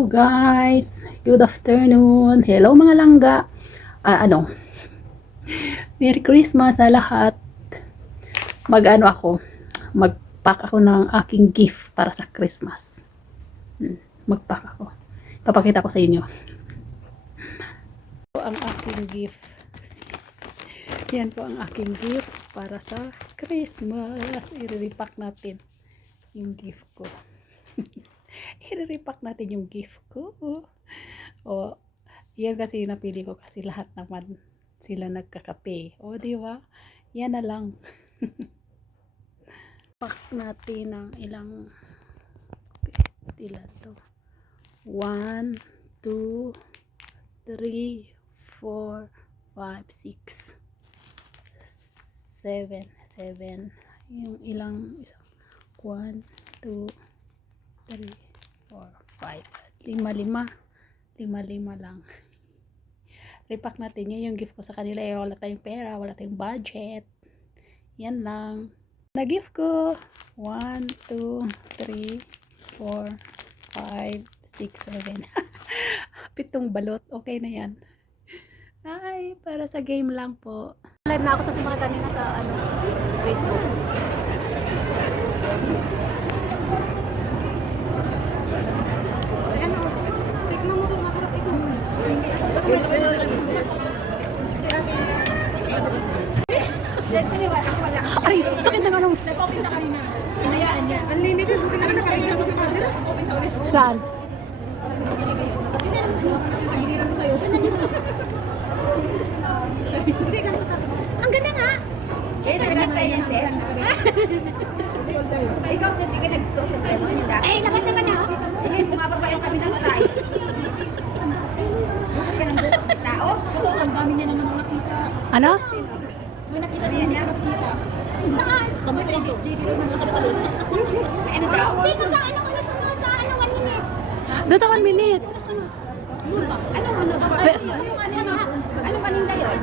Hello guys, good afternoon. Hello mga langga. Merry Christmas sa lahat. Mag-pack ako ng aking gift para sa Christmas. Mag-pack ako. Papakita ko sa inyo. Ito ang aking gift. Yan po ang aking gift para sa Christmas. I-repack natin yung gift ko. I-repack natin yung gift ko. O, yan kasi napili ko kasi lahat naman sila nagkakape. O, di ba? Yan na lang. Pack natin ng ilang to. 1, 2, 3, 4, 5, 6, 7. Yung ilang 1, 2, 3, 4, 5. 5 lang. Repack natin yun yung gift ko sa kanila. Wala tayong pera, wala tayong budget. Yan lang. Na gift ko 1, 2, 3, 4, 5, 6, 7. 7 balot. Okay na yan. Ay, para sa game lang po. Live na ako sa mga kanina sa Facebook. Ay, sakit na nga nung nag-open siya kanina. Hinayaan niya. Unlimited, buti na nakakita ko sa mother. Open siya ulit. Saan? Ang ganda nga! Ikaw, hindi ka nagsuot ng gano'n yung dati. Ay, labas naman ako. Hindi mo nga pa yung kami ng style. Bukod ka ng buto ng tao. Ang dami niya naman nakita. Ano? May nakita siya niya nakita. Saan? Kami ko ng JD naman nakapalot. May ano daw? Dito sa 1 minute. Doon sa 1 minute. Ano paninda yun?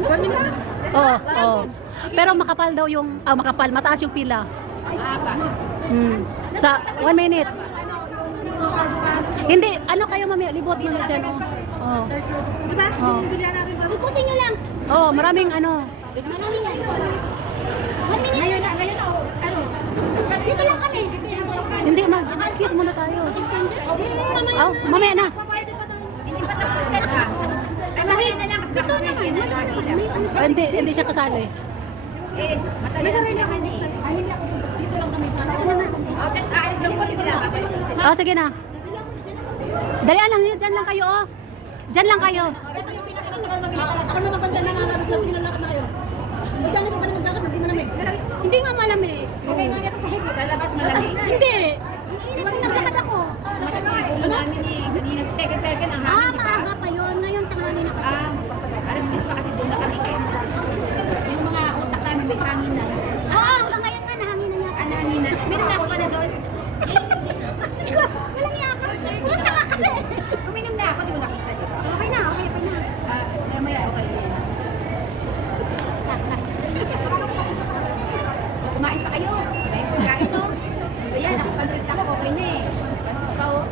1 minute. Oo. Pero makapal daw yung, makapal, mataas yung pila. Sa 1 minute. Hindi, ano kayo mamaya, libot mo dyan. Oh. Diba? Oh. Bilihan natin ba? Ikutin nyo lang. Oh, maraming ano. Ngayon na, ano? Dito lang kami. Hindi, mag-cute muna tayo. Oh, mamaya na. Hindi pa tapos ka. Ay, mahal na lang. Ito naman. Hindi siya kasali. Eh, matagal na naman eh. Dito lang kami. Okay, aalis lang po sila. Oh, sige na. Dalian lang, dyan lang kayo, oh. Dyan lang kayo. Ito yung pinakamatagal na pinakalat. Ako na maganda na nga, nabiglang pinalakad na kayo. Magdaan mo pa na magdakad, hindi malamig. Hindi nga malamig. Okay nga nasa sahig. Sa labas malaki. Hindi. Naglakad ako. Ulo namin eh. Kanina sa second circle ang hangin, di ba? Maaga pa yun. Ngayon, tanghali na kasi. Alas 10 pa kasi doon na kami kayo. Yung mga utak namin may hangin na. Hanggang ngayon nga, nahangin na niya. Hangin na. Meron na ako pa na doon. Walang niya ka. Pumunta ka kasi. Uminom na ako, di mo nakita, di ba? Okay na. Maya okay yun. Saksak. Kumain pa kayo. May pagkain, no? Ayan, nakapansit ako, okay na eh. Pansit pa, oh.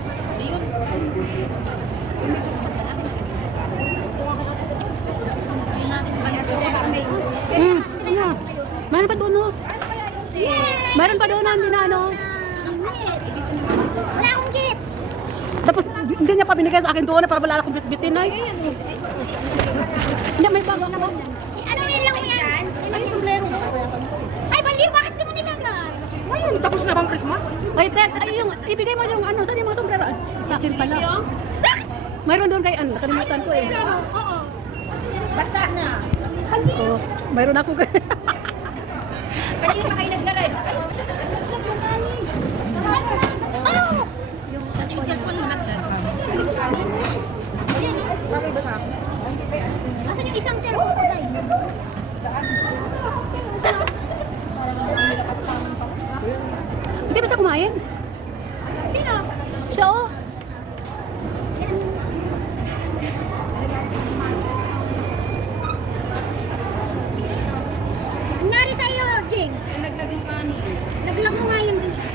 Ayun. Ano? Meron pa doon, no? Meron pa doon na, hindi na, ano? Wala akong gift. Tapos, hindi niya pa binigay sa akin doon para wala akong bit-bitin na. Hindi, may bago na ba? Ano yun lang yan? Ay, sombrero. Ay, baliw, bakit di mo nilagay? Ayun, tapos na bang Christmas? Ay, Ted, ay, ibigay mo yung ano, saan yung mga sombrero? Sa akin pala. Mayroon doon kay ano, nakalimutan ko eh. Oo. Basta na. Oo, mayroon ako kay... Kanina pa kayo naglalay. Yung cellphone mo nagdan. Bagay ba sa akin? Asan yung isang cellphone ko tayo? Hindi ba siya kumain? Sino? Siya, oh. Nangyari sa'yo, Jing? Nalaglag yung kanin. Naglag mo nga yun din siya.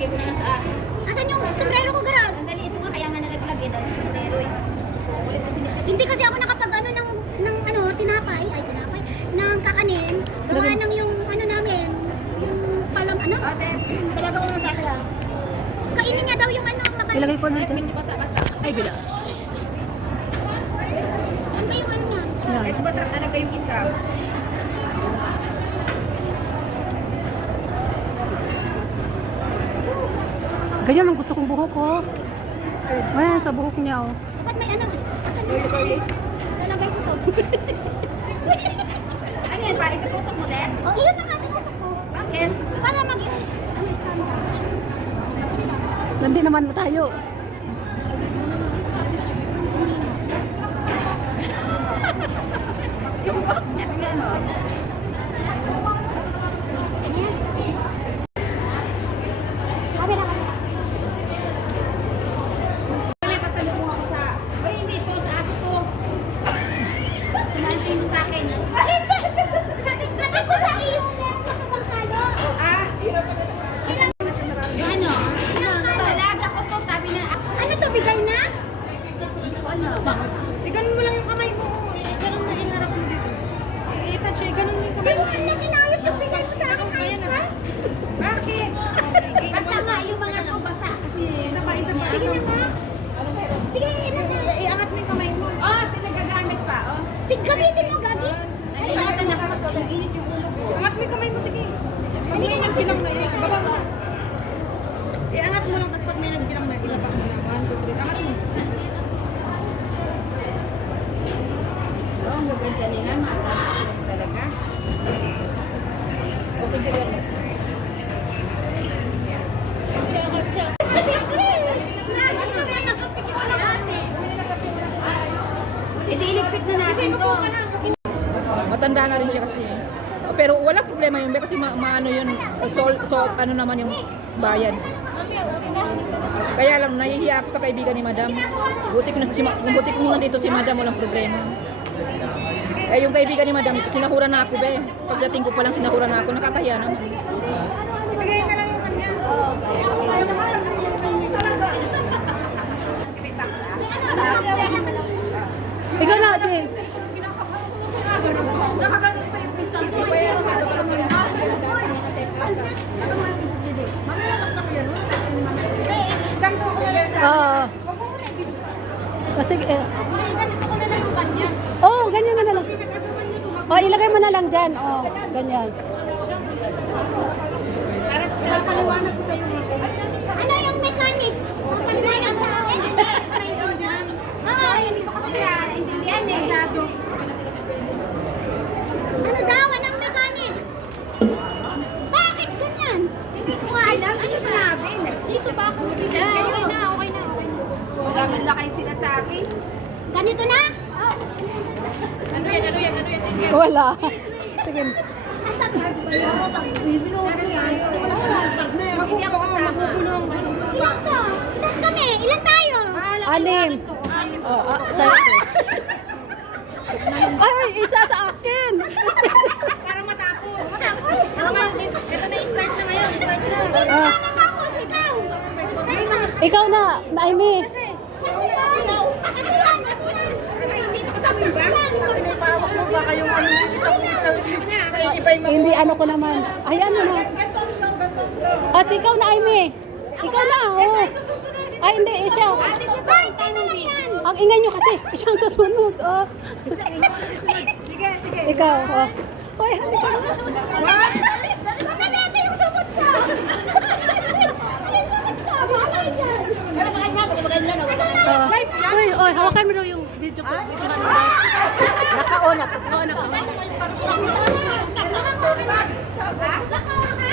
Bigay ko na lang Ah, Asan yung sombrero ko, Garab? sandali, ito nga kaya nga nalaglag eh, dahil sa sombrero eh. Ulit kasi nito. Hindi kasi ako nakapag ano ng ano, tinapay, ng kakanin. Gawa ng yung ano namin, yung palam, ano? Ate, Talaga ko na sa akin. Kainin niya daw yung ano, makain. Ilagay ko na dyan. medyo basa-basa. Ay, bila. Ano ba yung ano niya? Yan. Ito masarap talaga yung isa. Ganyan ang gusto kong buhok ko. Ayan, sa buhok niya, oh. Ba't may ano? Asan yung lalagay ko to? Ano yan, pare? Tusok mo din? Oh, iyon na nga, tinusok ko. Bakit? Para maging ano, standard. Nandi naman na tayo. Yung bakit gano'n? Camera. May pasalubong ako sa... Ay, hindi to. Sa aso to. Sumalting sa akin. Hindi! Sabi ko sa iyo, nakapagkalo. Ah? Yung ano? Alaga ko to. Sabi na... Ano to, bigay na? Ano? Ganun mo lang yung kamay mo. Ganun mo iharap mo dito. I-touch eh. Ganun mo yung Di kamay mo mo. ano inayos yung bigay mo sa akin, kahit ba? Bakit? Basa nga. Yung mga to basa. Kasi... Isa pa. Sige na nga. Sige, ina na. Iangat mo yung kamay mo. Oh, sinagagamit pa. Oh. Sige, gamitin mo, Gagi. Nalilatan ako mas init yung ulo ko. Angat mo yung kamay mo. Sige. Pag may nagbilang na yun, baba mo na. Iangat mo lang. Tapos pag may nagbilang na, ibaba mo na. 1, 2, 3. Angat mo. So, ang gaganda nila. Masarap talaga. E di iligpit na natin to. Matanda na rin siya kasi. Pero wala problema yun kasi maano yun. So ano naman yung bayad. Kaya lang nahihiya ako sa kaibigan ni Madam. Buti ko nandito si Madam, walang problema. Eh yung kaibigan ni Madam, sinahura na ako be. Pagdating ko pa lang sinahura na ako, nakakahiya naman. Ibigay ka lang yung kanya. Ikaw na, Che. Nakaganon pa yung pisang ko. Ganto ko na lang. Oo. Kasi, Ganito ko na lang yung kanya. oh, ganyan na lang. Oh, ilagay mo na lang dyan. Oh, ganyan. Para sa paliwanag ko sa'yo. Ano yung mechanics? Papalagay ang sa akin. Ah, hindi ko kasi naintindihan eh. Ano daw? Anong mechanics? Bakit ganyan? Hindi ko nga alam. Ano sinabi? Dito ba ako nabigyan? Okay na, okay na. Wala man lang kayo sinasabi. Ganito na? Wala. Sige. Hindi ako kasama. Ilan to? Ilan kami? Ilan tayo? Anim. Oh, sa'yo to. Ay, isa sa akin. Para matapos. Ito na i-start na ngayon. Start na. Sino Ah. na natapos? Ikaw? Ikaw na, Naimi. Ikaw? Ano yan? Ano yan? Ay, dito kasama yung bag? Baka yung ano Hindi, ano ko naman. Ay, ano na. Kasi ikaw na, Aimee. Ikaw na, oh. Ay, hindi, siya. Ate siya ba? Tayo na yan. Ang ingay nyo kasi, siyang susunod, oh. Sige, sige. Ikaw, oh. Hoy, halika na. What? Ito yung sumot ka! Ano yung sumot ka? Bahala yan! Uy, oy, hawakan mo daw yung video ko. Naka-on ako. Oo, naka-on.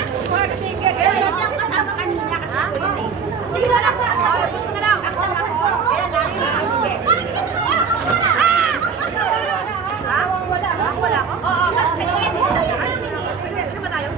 Hindi ako kasama kanina kasi ako yun eh. Push ko na lang. Push ko na lang. Ako sama ko. Kaya lalo yung sige. Ha? Wala. Wala ko? Oo. Ano ba tayo?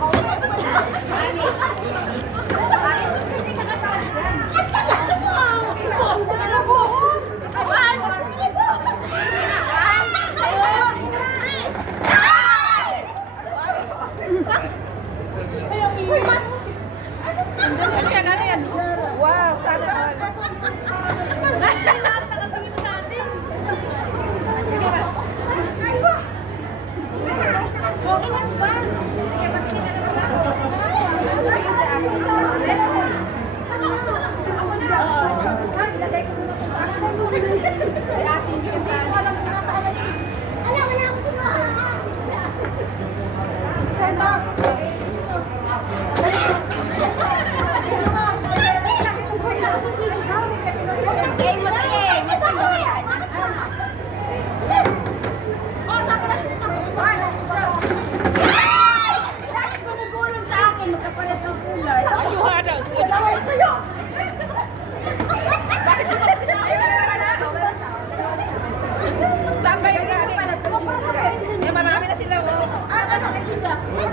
Ay,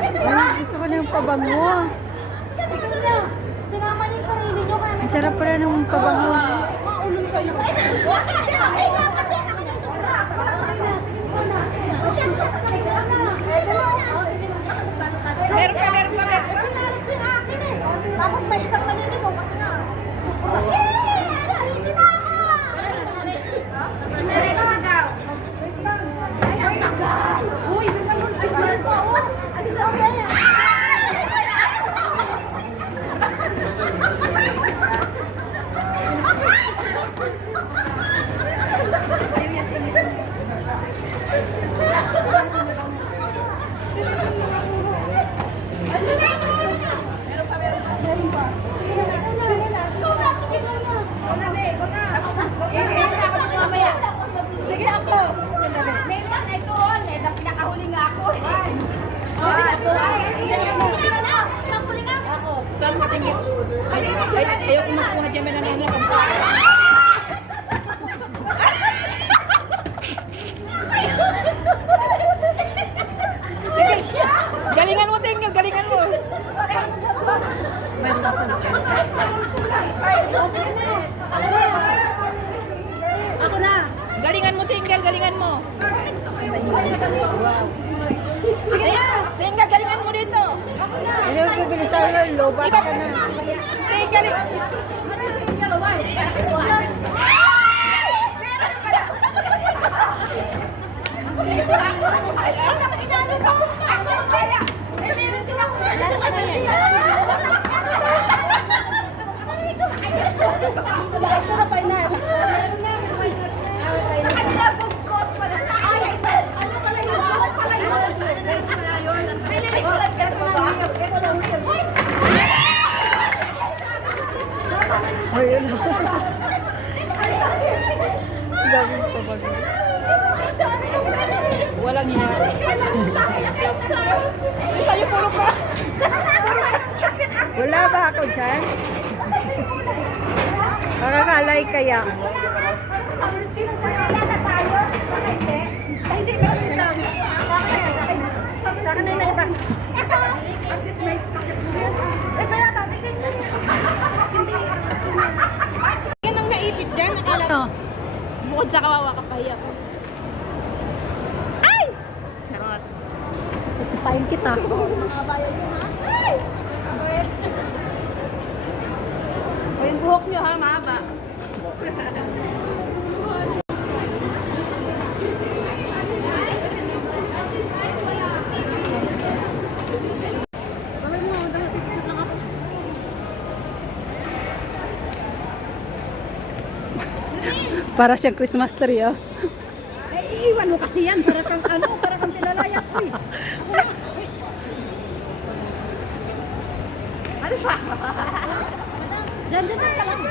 gusto ko na yung pabango. Sinama niyo yung sarili niyo kaya Ang sarap pala ng pabango. maulol kayo. Ay, kasi ako na sobra. Meron pa, meron pa, meron pa. Tapos may isang maninigaw kasi nga. Hindi na ako! Diretso na daw. Ay, ang tagal! Uy, nagkaroon pa oh! Ano daw yan? Sige ako. Meron ay doon. Eh, nakahuli nga ako. Saan mo tingin? Ayoko makuha dyan, may nangyayang lang. Galingan mo, Tinggal, galingan mo. Ako na! Galingan mo, Tinggal, galingan mo. Wow. Sige na. Tinggal, galingan mo dito. Ano yung bibilisan mo? Lobat ka na. Tinggal. Ayun. Ang daming pabango. Walang hiya. Sa'yo puro ka. Wala ba ako dyan? Makakalay kaya. Yan ang naipit dyan. Akala Ano? bukod sa kawawa ka pahiya ko. Charot. Sisipain kita. O yung buhok nyo ha, mahaba. Para siyang Christmas tree, oh. Iiwan mo kasi yan. Para kang ano, para kang tilalayas ko eh. Ano pa? Diyan ka lang.